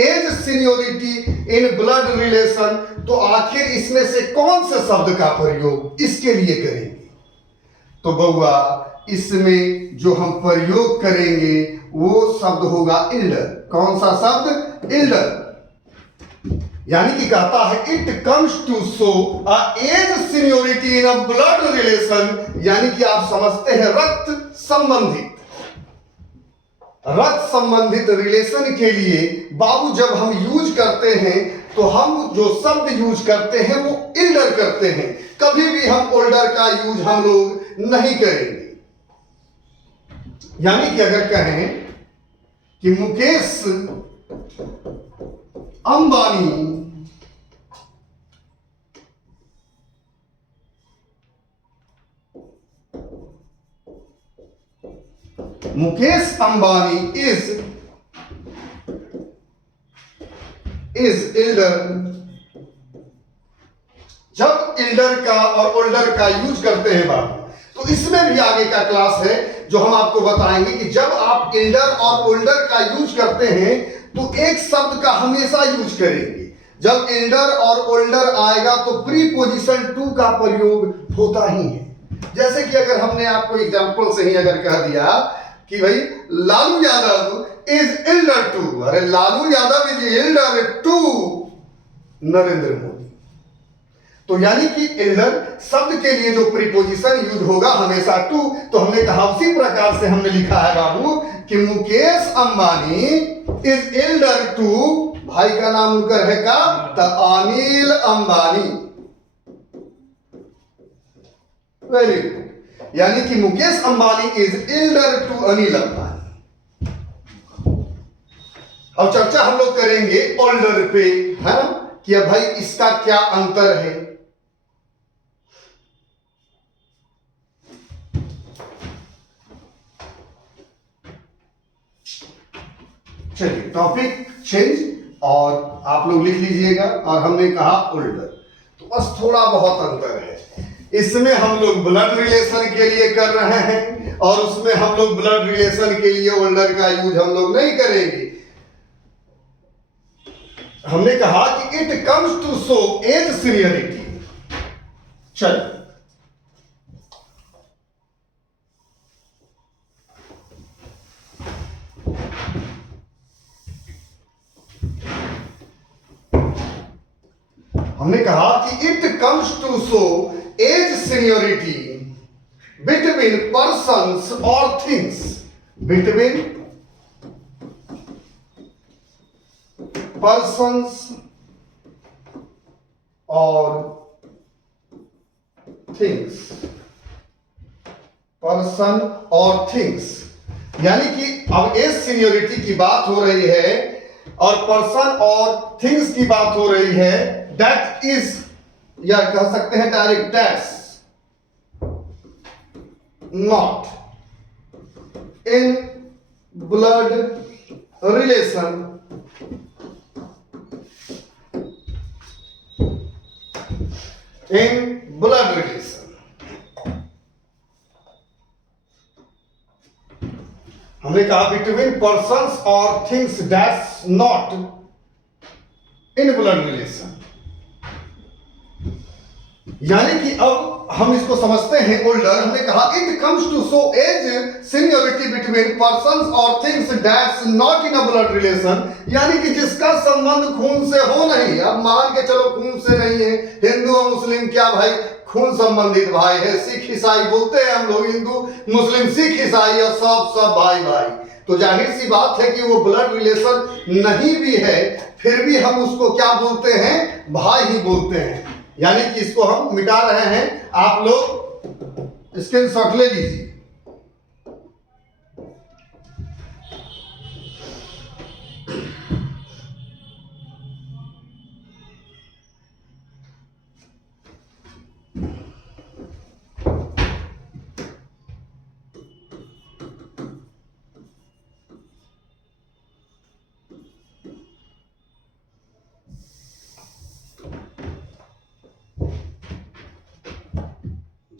as seniority in blood relation, तो आखिर इसमें से कौन से शब्द का प्रयोग इसके लिए करेंगे, तो बउआ इसमें जो हम प्रयोग करेंगे वो शब्द होगा एल्डर। कौन सा शब्द? एल्डर। यानी कि कहता है it comes to show a as seniority in a blood relation, यानी कि आप समझते हैं रक्त संबंधित, रक्त संबंधित रिलेशन के लिए बाबू जब हम यूज करते हैं तो हम जो शब्द यूज करते हैं वो एल्डर करते हैं, कभी भी हम ओल्डर का यूज हम लोग नहीं करेंगे। यानी कि अगर कहें कि मुकेश अंबानी इज एल्डर, जब एल्डर का और ओल्डर का यूज करते हैं बाबू, तो इसमें भी आगे का क्लास है जो हम आपको बताएंगे कि जब आप एल्डर और ओल्डर का यूज करते हैं तो एक शब्द का हमेशा यूज करेंगे। जब एल्डर और ओल्डर आएगा तो प्रीपोजिशन टू का प्रयोग होता ही है। जैसे कि अगर हमने आपको एग्जांपल से ही अगर कह दिया कि भाई Lalu Yadav is elder to, अरे Lalu Yadav is elder to Narendra Modi. तो यानी कि एल्डर शब्द के लिए जो प्रीपोजिशन यूज होगा हमेशा टू। तो हमने कहा उसी प्रकार से हमने लिखा है बाबू कि Mukesh Ambani is elder to, भाई का नाम उनका है का, तो अनिल अंबानी। Very good. यानी कि Mukesh Ambani is elder to Anil Ambani. अब चर्चा हम लोग करेंगे ओल्डर पे, है ना, कि अब भाई इसका क्या अंतर है। चलिए टॉपिक चेंज और आप लोग लिख लीजिएगा। और हमने कहा ओल्डर, तो बस थोड़ा बहुत अंतर है। इसमें हम लोग ब्लड रिलेशन के लिए कर रहे हैं और उसमें हम लोग ब्लड रिलेशन के लिए ओल्डर का यूज हम लोग नहीं करेंगे। हमने कहा कि it comes to show as seniority. चल हमने कहा कि it comes to show as seniority between persons और थिंग्स, बिटवीन पर्सन्स और थिंग्स, पर्सन और थिंग्स। यानी कि अब एज सीनियरिटी की बात हो रही है और पर्सन और थिंग्स की बात हो रही है। दैट इज, या कह सकते हैं direct that's not in blood relation in blood relation। हमने कहा बिटवीन पर्सन्स और things that's not in blood relation. यानी कि अब हम इसको समझते हैं ओल्डर। हमने कहा it comes to show as seniority between persons और things that's not in a blood relation. यानी कि जिसका संबंध खून से हो नहीं। अब मान के चलो खून से नहीं है, हिंदू और मुस्लिम क्या भाई खून संबंधित भाई है। सिख ईसाई बोलते हैं हम लोग, हिंदू मुस्लिम सिख ईसाई और सब भाई भाई। तो जाहिर सी बात है कि वो ब्लड रिलेशन नहीं भी है, फिर भी हम उसको क्या बोलते हैं, भाई ही बोलते हैं। यानी कि इसको हम मिटा रहे हैं। आप लोग स्क्रीनशॉट ले लीजिए।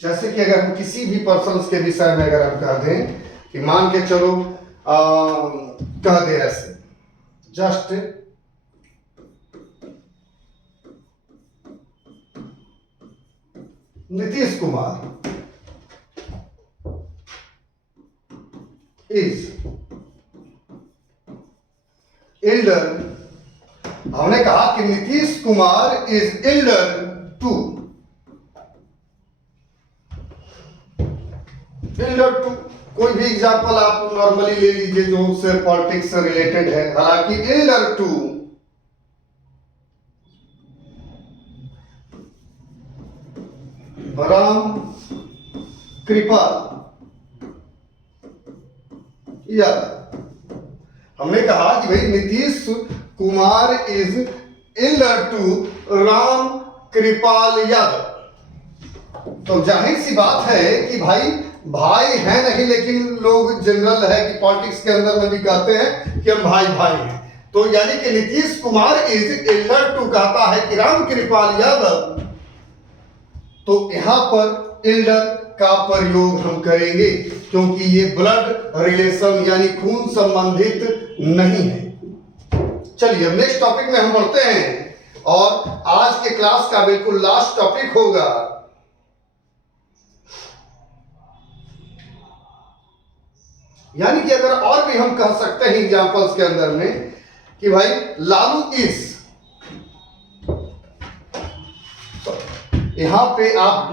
जैसे कि अगर हम किसी भी पर्सन के विषय में अगर हम कह दें कि मान के चलो कह दे ऐसे just Nitish Kumar is elder. हमने कहा कि Nitish Kumar is elder to, elder to कोई भी एग्जांपल आप नॉर्मली ले लीजिए जो उससे पॉलिटिक्स से रिलेटेड है। हालांकि एल्डर टू राम कृपाल यादव। हमने कहा कि भाई Nitish Kumar is elder to Ram Kripal Yadav. तो जाहिर सी बात है कि भाई है नहीं, लेकिन लोग जनरल है कि पॉलिटिक्स के अंदर में भी कहते हैं कि हम भाई हैं। तो यानी कि Nitish Kumar is elder to कहता है कि राम कृपाल यादव। तो यहां पर एल्डर का प्रयोग हम करेंगे क्योंकि ये ब्लड रिलेशन यानी खून संबंधित नहीं है। चलिए अब नेक्स्ट टॉपिक में हम बढ़ते हैं और आज के क्लास का बिल्कुल लास्ट टॉपिक होगा यानी कि अगर और भी हम कह सकते हैं एग्जांपल्स के अंदर में कि भाई लालू इज यहाँ पे आप,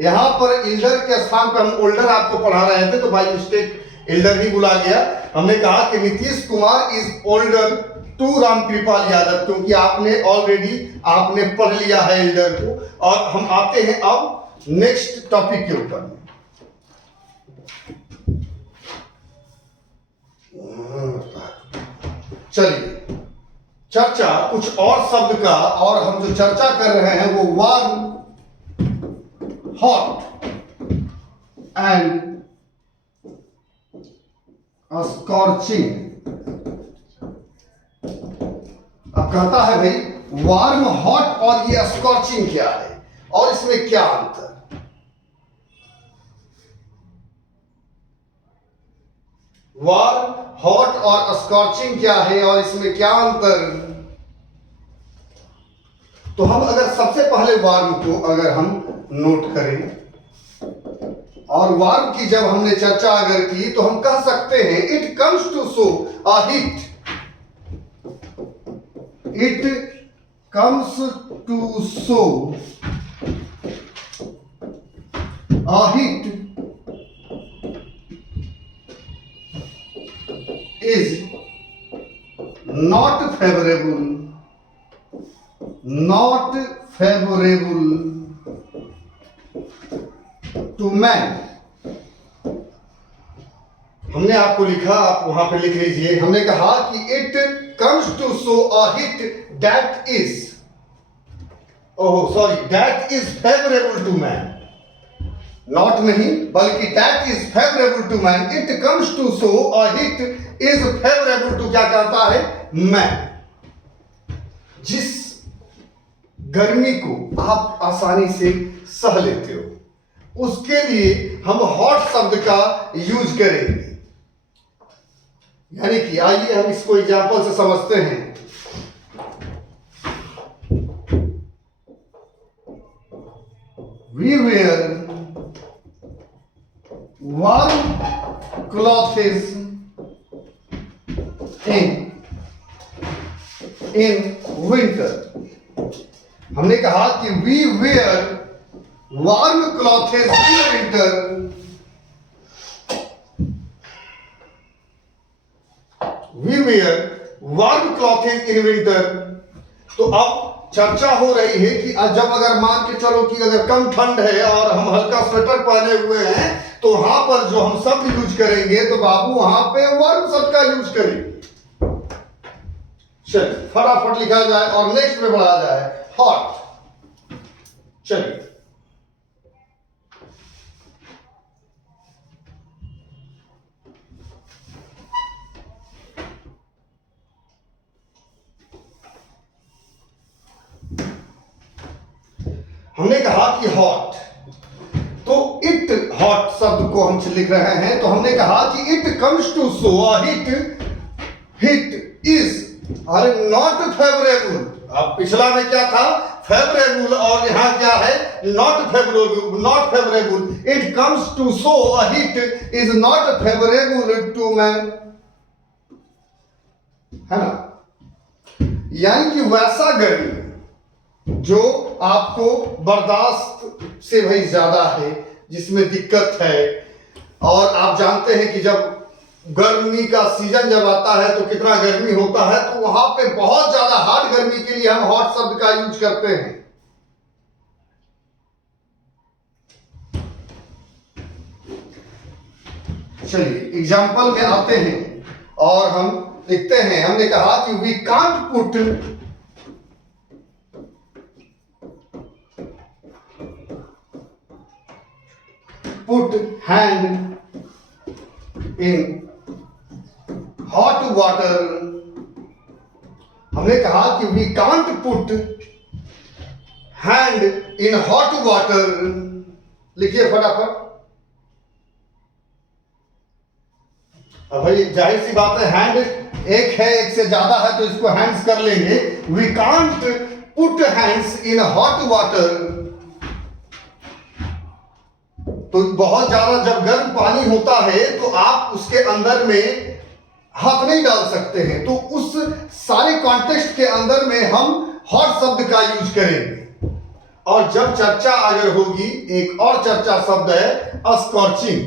यहाँ पर एल्डर के स्थान पर हम ओल्डर आपको पढ़ा रहे थे तो बाई मिस्टेक एल्डर ही बुला गया। हमने कहा कि Nitish Kumar is older to Ramkripal Yadav, क्योंकि आपने ऑलरेडी आपने पढ़ लिया है एल्डर को। और हम आते हैं अब नेक्स्ट टॉपिक के ऊपर। चलिए चर्चा कुछ और शब्द का, और हम जो चर्चा कर रहे हैं वो वार्म, हॉट एंड स्कॉर्चिंग। अब कहता है भाई वार्म, हॉट और ये स्कॉर्चिंग क्या है और इसमें क्या अंतर। वार्म, हॉट और स्कॉर्चिंग क्या है और इसमें क्या अंतर। तो हम अगर सबसे पहले वार्म को अगर हम नोट करें, और वार्म की जब हमने चर्चा अगर की तो हम कह सकते हैं it comes to show a hit, it comes to show a hit is not favorable to man। हमने आपको लिखा, आप वहां पे लिख लीजिए। हमने कहा कि it comes to show a hit that is, that is favorable to man, not नहीं बल्कि that is favourable to man. It comes to show a hit is favourable to, क्या कहता है, मैन। जिस गर्मी को आप आसानी से सह लेते हो उसके लिए हम हॉट शब्द का यूज करेंगे। यानी कि आइए हम इसको एग्जांपल से समझते हैं। We wear warm clothes in winter। हमने कहा कि we wear warm clothes in winter। We wear warm clothes in winter। तो अब चर्चा हो रही है कि जब अगर मान के चलो कि अगर कम ठंड है और हम हल्का स्वेटर पहने हुए हैं तो वहां पर जो हम शब्द यूज करेंगे तो बाबू वहां पे वार्म शब्द का यूज करेंगे। चलिए फटाफट लिखा जाए और नेक्स्ट में बढ़ा जाए हॉट। चलिए हमने कहा कि हॉट, तो इट हॉट शब्द को हम लिख रहे हैं तो हमने कहा कि it comes to show a hit, hit is अरे नॉट फेवरेबल। अब पिछला में क्या था, फेवरेबल, और यहां क्या है, not favourable, not favourable. It comes to show a hit is not favourable to man, है ना। यानी कि वैसा गर्मी जो आपको बर्दाश्त से भाई ज्यादा है, जिसमें दिक्कत है। और आप जानते हैं कि जब गर्मी का सीजन जब आता है तो कितना गर्मी होता है, तो वहां पे बहुत ज्यादा हार्ड गर्मी के लिए हम हॉट शब्द का यूज करते हैं। चलिए एग्जाम्पल में आते हैं और हम लिखते हैं। हमने कहा कि we can't put hand in hot water. हमने कहा कि we can't put hand in hot water. लिखिए फटाफट। अब भाई जाहिर सी बात है, हैंड एक है, एक से ज्यादा है तो इसको हैंड्स कर लेंगे। We can't put hands in hot water. तो बहुत ज्यादा जब गर्म पानी होता है तो आप उसके अंदर में हाथ नहीं डाल सकते हैं, तो उस सारे कॉन्टेक्स्ट के अंदर में हम हॉट शब्द का यूज करेंगे। और जब चर्चा अगर होगी, एक और चर्चा शब्द है स्कॉर्चिंग।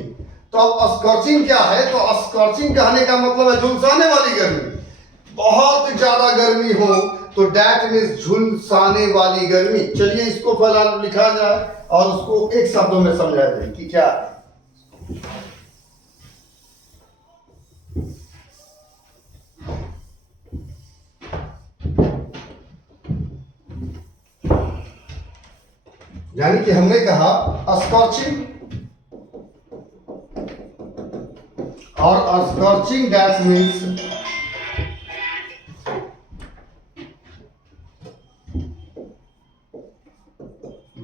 तो अब स्कॉर्चिंग क्या है? तो स्कॉर्चिंग कहने का मतलब है झुलसाने वाली गर्मी। बहुत ज्यादा गर्मी हो तो डैट मीन्स झुलसाने वाली गर्मी। चलिए इसको फिलहाल लिखा जाए और उसको एक शब्दों में समझाया जाए कि क्या है। यानी कि हमने कहा स्कॉर्चिंग, और स्कॉर्चिंग दैट मीन्स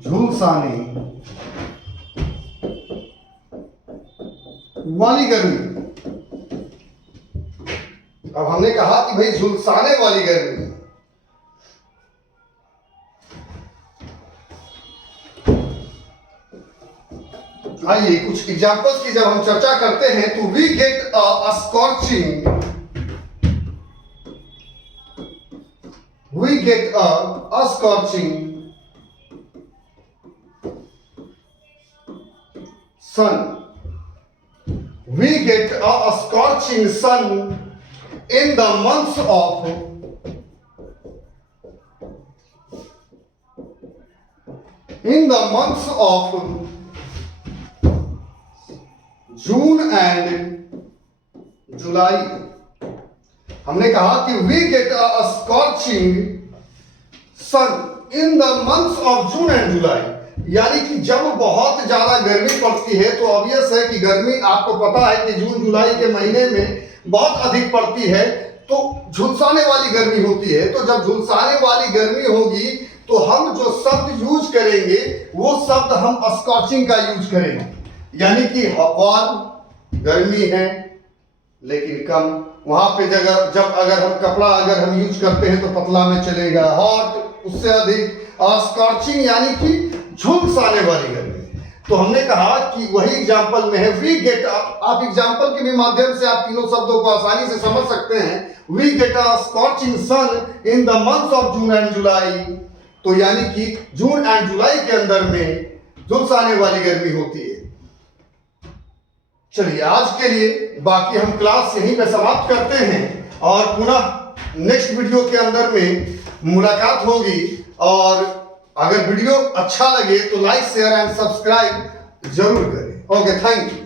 झुलसाने वाली गर्मी। अब हमने कहा कि भाई झुलसाने वाली गर्मी। आइए कुछ एग्जांपल्स की जब हम चर्चा करते हैं तो we get a scorching, we get a scorching sun, we get a scorching sun in the months of June and July. हमने कहा कि we get a scorching sun in the months of June and July, यानी कि जब बहुत ज्यादा गर्मी पड़ती है तो ऑब्वियस है कि गर्मी आपको पता है कि जून जुलाई के महीने में बहुत अधिक पड़ती है, तो झुलसाने वाली गर्मी होती है। तो जब झुलसाने वाली गर्मी होगी तो हम जो शब्द यूज करेंगे वो शब्द हम स्कॉचिंग का यूज करेंगे। यानी कि वार्म गर्मी है लेकिन कम, वहां पे जगह जब अगर हम कपड़ा अगर हम यूज करते हैं तो पतला में चलेगा। हॉट उससे अधिक, स्कॉचिंग यानी कि झुलसाने वाली गर्मी। तो हमने कहा कि वही एग्जाम्पल में है वी गेट, आप एग्जाम्पल के भी माध्यम से आप तीनों शब्दों को आसानी से समझ सकते हैं। We get a scorching sun in the months of June and July, तो यानी कि जून एंड जुलाई के अंदर में झुलसाने वाली गर्मी होती है। चलिए आज के लिए बाकी हम क्लास यहीं पे समाप्त करते हैं और पुनः नेक्स्ट वीडियो के अंदर में मुलाकात होगी। और अगर वीडियो अच्छा लगे तो लाइक शेयर एंड सब्सक्राइब जरूर करें। Okay, thank you.